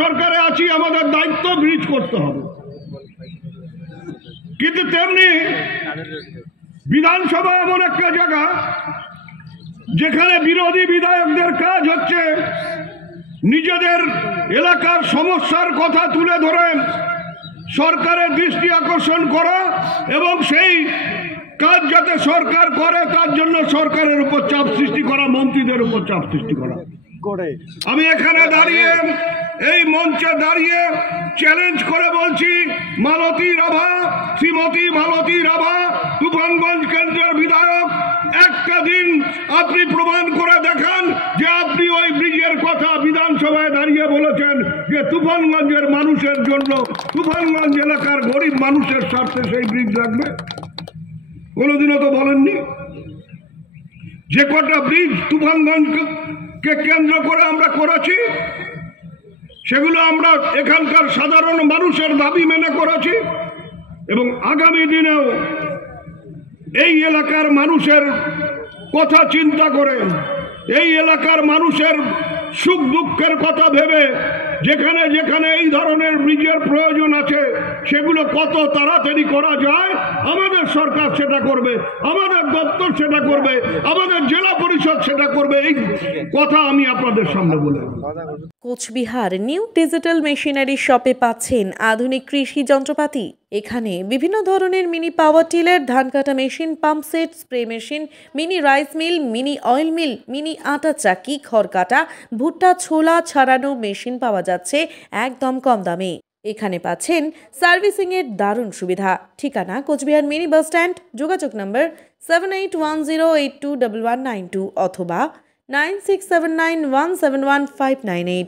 সরকারে আছি, আমাদের দায়িত্ব ব্রিজ করতে হবে। কিন্তু তেমনি বিধানসভা এমন একটা জায়গা যেখানে বিরোধী বিধায়কদের কাজ হচ্ছে নিজেদের এলাকার সমস্যার কথা তুলে ধরে সরকারের দৃষ্টি আকর্ষণ করা এবং সেই কাজ যাতে সরকার করে তার জন্য সরকারের উপর চাপ সৃষ্টি করা, মন্ত্রীদের উপর চাপ সৃষ্টি করা। আমি এখানে দাঁড়িয়ে এই মঞ্চে দাঁড়িয়ে চ্যালেঞ্জ করে বলছি, মালতী রাভা, শ্রীমতী মালতী রাভা তুফানগঞ্জ কেন্দ্রের বিধায়ক, একটা দিন আপনি প্রমাণ করে দেখান যে আপনি ওই ব্রিজের কথা বিধানসভায় দাঁড়িয়ে বলেছেন যে তুফানগঞ্জের মানুষের জন্য, তুফানগঞ্জ এলাকার গরিব মানুষের স্বার্থে সেই ব্রিজ লাগবে। কোনোদিনও তো বলেননি। যে কটা ব্রিজ তুফানগঞ্জকে কেন্দ্র করে আমরা করেছি সেগুলো আমরা এখানকার সাধারণ মানুষের দাবি মেনে করেছি এবং আগামী দিনেও এই এলাকার মানুষের কথা চিন্তা করে, এই এলাকার মানুষের সুখ দুঃখের কথা ভেবে যেখানে যেখানে এই ধরনের ব্রিজের প্রয়োজন আছে সেগুলো কত তাড়াতাড়ি করা যায় আমাদের সরকার সেটা করবে, আমাদের দপ্তর সেটা করবে, আমাদের জেলা পরিষদ সেটা করবে। এই কথা আমি আপনাদের সামনে বলে। কোচবিহার নিউ ডিজিটাল মেশিনারি শপে পাচ্ছেন আধুনিক কৃষি যন্ত্রপাতি। এখানে বিভিন্ন ধরনের মিনি পাওয়ার টিলার, ধান কাটা machine, pump set, spray machine, mini rice mill, mini oil mill, mini আটা চাকি, খড় কাটা, ভুট্টা ছোলা ছাড়ানো মেশিন পাওয়া যাচ্ছে একদম কম দামে। এখানে পাচ্ছেন সার্ভিসিংয়ের দারুণ সুবিধা। ঠিকানা কোচবিহার মিনি বাস স্ট্যান্ড। যোগাযোগ নম্বর 7810821192 অথবা 9679171598।